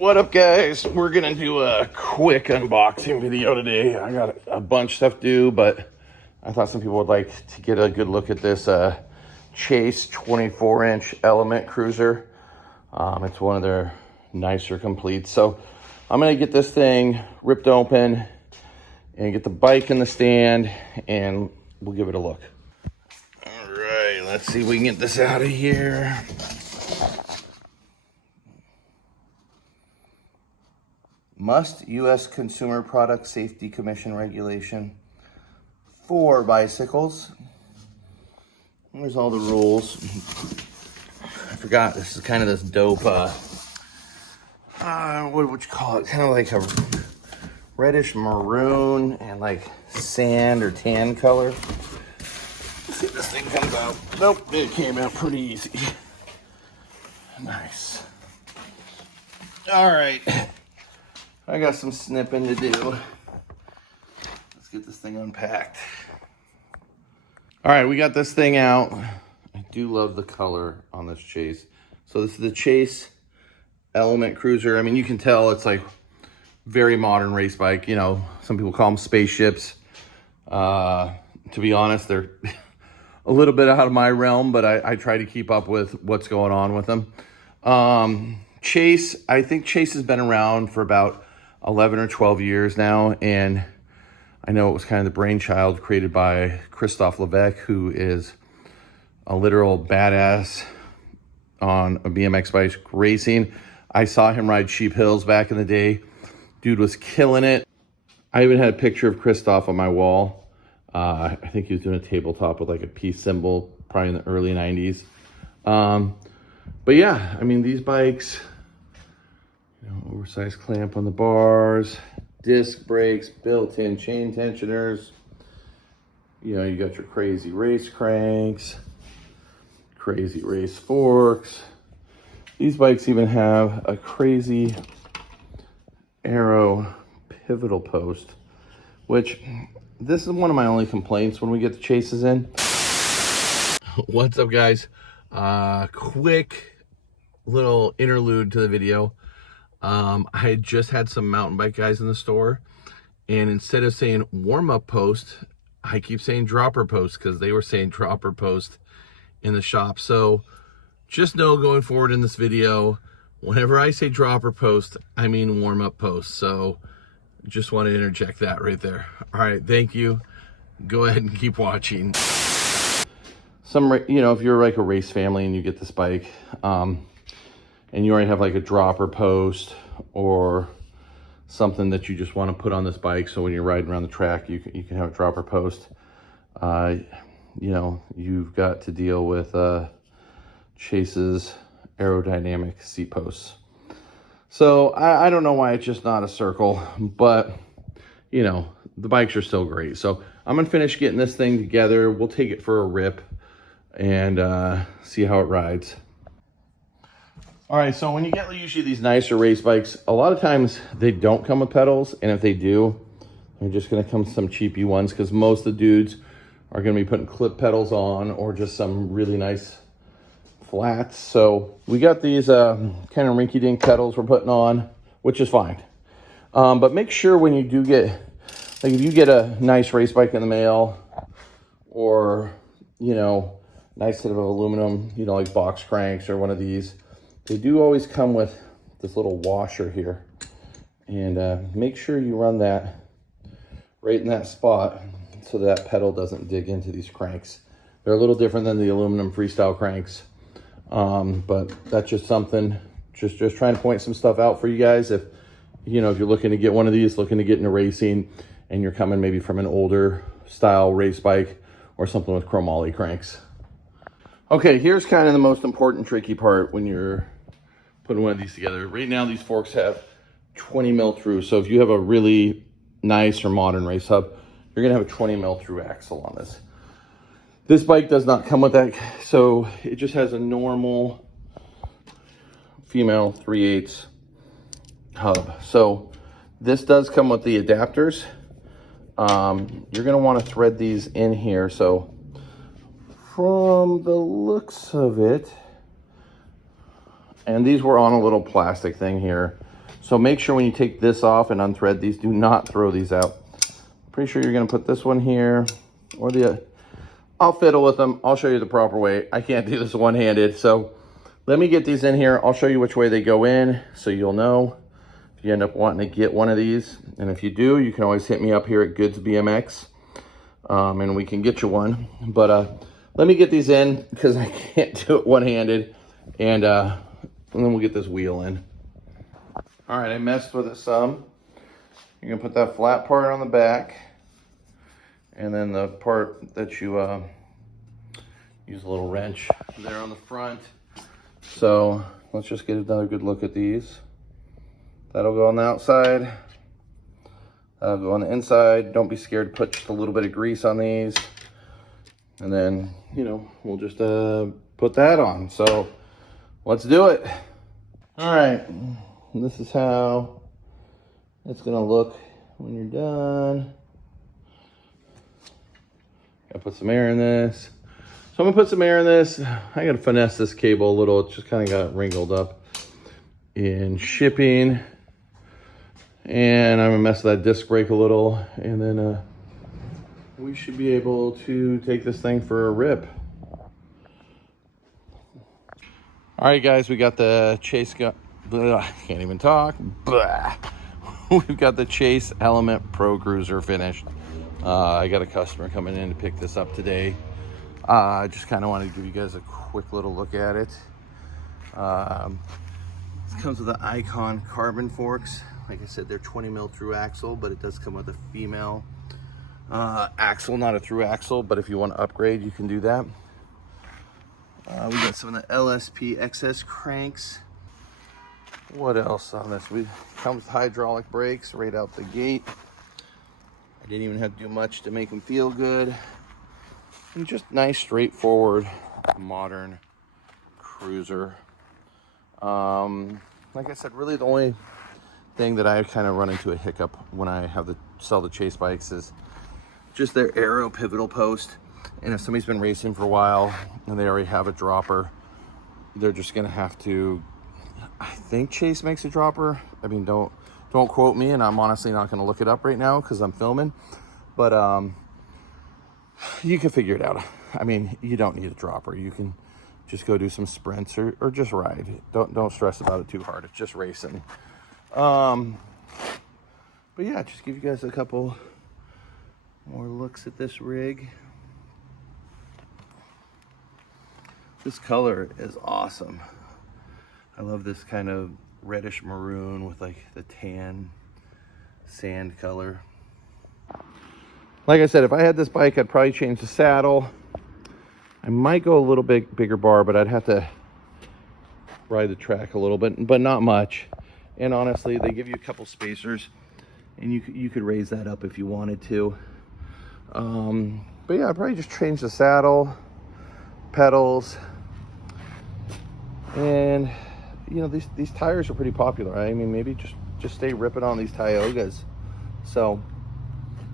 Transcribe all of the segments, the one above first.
What up, guys? We're gonna do a quick unboxing video today. I got a bunch of stuff to do, but I thought some people would like to get a good look at this Chase 24-inch Element Cruiser. It's one of their nicer completes. So I'm gonna get this thing ripped open and get the bike in the stand, and we'll give it a look. All right, let's see if we can get this out of here. Must U.S. Consumer Product Safety Commission regulation for bicycles. There's all the rules. I forgot, this is kind of this dope, what would you call it? Kind of like a reddish maroon and like sand or tan color. Let's see if this thing comes out. Nope, it came out pretty easy. Nice. All right. I got some snipping to do. Let's get this thing unpacked. All right, we got this thing out. I do love the color on this Chase. So this is the Chase Element Cruiser. I mean, you can tell it's like very modern race bike. You know, some people call them spaceships. To be honest, they're a little bit out of my realm, but I try to keep up with what's going on with them. Chase, I think Chase has been around for about 11 or 12 years now, and I know it was kind of the brainchild created by Christophe Levesque, who is a literal badass on a BMX bike racing. I saw him ride Sheep Hills back in the day. Dude was killing it. I even had a picture of Christophe on my wall. I think he was doing a tabletop with like a peace symbol, probably in the early 90s. But yeah, I mean, these bikes, oversized clamp on the bars, disc brakes, built-in chain tensioners. You know, you got your crazy race cranks, crazy race forks. These bikes even have a crazy Aero pivotal post, which this is one of my only complaints when we get the Chases in. What's up, guys? Quick little interlude to the video. I had just had some mountain bike guys in the store, and instead of saying warm-up post, I keep saying dropper post because they were saying dropper post in the shop. So just know going forward in this video, whenever I say dropper post, I mean warm-up post. So just want to interject that right there. All right, thank you. Go ahead and keep watching. If you're like a race family and you get this bike, and you already have like a dropper post or something that you just want to put on this bike, so when you're riding around the track, you can have a dropper post. You've got to deal with Chase's aerodynamic seat posts. So I don't know why it's just not a circle, but the bikes are still great. So I'm gonna finish getting this thing together. We'll take it for a rip and see how it rides. All right, so when you get usually these nicer race bikes, a lot of times they don't come with pedals, and if they do, they're just gonna come with some cheapy ones, because most of the dudes are gonna be putting clip pedals on or just some really nice flats. So we got these kind of rinky-dink pedals we're putting on, which is fine. But make sure when you do get, like if you get a nice race bike in the mail, or, nice set of aluminum, like box cranks or one of these, they do always come with this little washer here. And make sure you run that right in that spot so that pedal doesn't dig into these cranks. They're a little different than the aluminum freestyle cranks. But that's just something, just trying to point some stuff out for you guys. If you're looking to get one of these, looking to get into racing, and you're coming maybe from an older style race bike or something with chromoly cranks. Okay, here's kind of the most important tricky part when you're putting one of these together. Right now, these forks have 20 mil through. So if you have a really nice or modern race hub, you're gonna have a 20 mil through axle on this. This bike does not come with that, so it just has a normal female 3/8 hub. So this does come with the adapters. You're gonna wanna thread these in here. So from the looks of it, and these were on a little plastic thing here. So make sure when you take this off and unthread these, do not throw these out. Pretty sure you're gonna put this one here, or I'll fiddle with them. I'll show you the proper way. I can't do this one-handed, so let me get these in here. I'll show you which way they go in, so you'll know if you end up wanting to get one of these. And if you do, you can always hit me up here at Goods BMX, and we can get you one. But let me get these in, because I can't do it one-handed, and then we'll get this wheel in. All right, I messed with it some. You're gonna put that flat part on the back, and then the part that you use a little wrench there on the front. So let's just get another good look at these. That'll go on the outside. That'll go on the inside. Don't be scared to put just a little bit of grease on these. And then, you know, we'll just put that on. So let's do it. All right, this is how it's gonna look when you're done. Gotta put some air in this. So I'm gonna put some air in this. I gotta finesse this cable a little. It just kind of got wrinkled up in shipping. And I'm gonna mess with that disc brake a little. And then we should be able to take this thing for a rip. All right, guys, we got the Chase, I can't even talk. Blah. We've got the Chase Element Pro Cruiser finished. I got a customer coming in to pick this up today. I just kind of wanted to give you guys a quick little look at it. This comes with the Icon carbon forks. Like I said, they're 20 mil through axle, but it does come with a female axle, not a through axle, but if you want to upgrade, you can do that. We got some of the LSP XS cranks. What else on this? Comes with hydraulic brakes right out the gate. I didn't even have to do much to make them feel good. And just nice, straightforward, modern cruiser. Like I said, really the only thing that I kind of run into a hiccup when I have to sell the Chase bikes is just their aero pivotal post. And if somebody's been racing for a while and they already have a dropper, they're just gonna have to, I think Chase makes a dropper. I mean, don't quote me, and I'm honestly not gonna look it up right now because I'm filming, but you can figure it out. I mean, you don't need a dropper. You can just go do some sprints or just ride. Don't stress about it too hard. It's just racing. But yeah, just give you guys a couple more looks at this rig. This color is awesome. I love this kind of reddish maroon with like the tan sand color. Like I said, if I had this bike, I'd probably change the saddle. I might go a little bit bigger bar, but I'd have to ride the track a little bit, but not much. And honestly, they give you a couple spacers, and you could raise that up if you wanted to. But yeah, I'd probably just change the saddle, pedals, and you know, these tires are pretty popular. I mean, maybe just stay ripping on these Tiogas. So,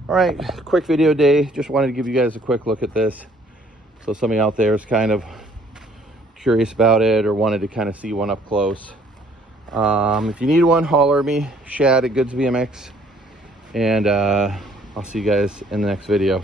all right, quick video day. Just wanted to give you guys a quick look at this. So somebody out there is kind of curious about it or wanted to kind of see one up close. If you need one, holler at me, Shad at Goods BMX, and I'll see you guys in the next video.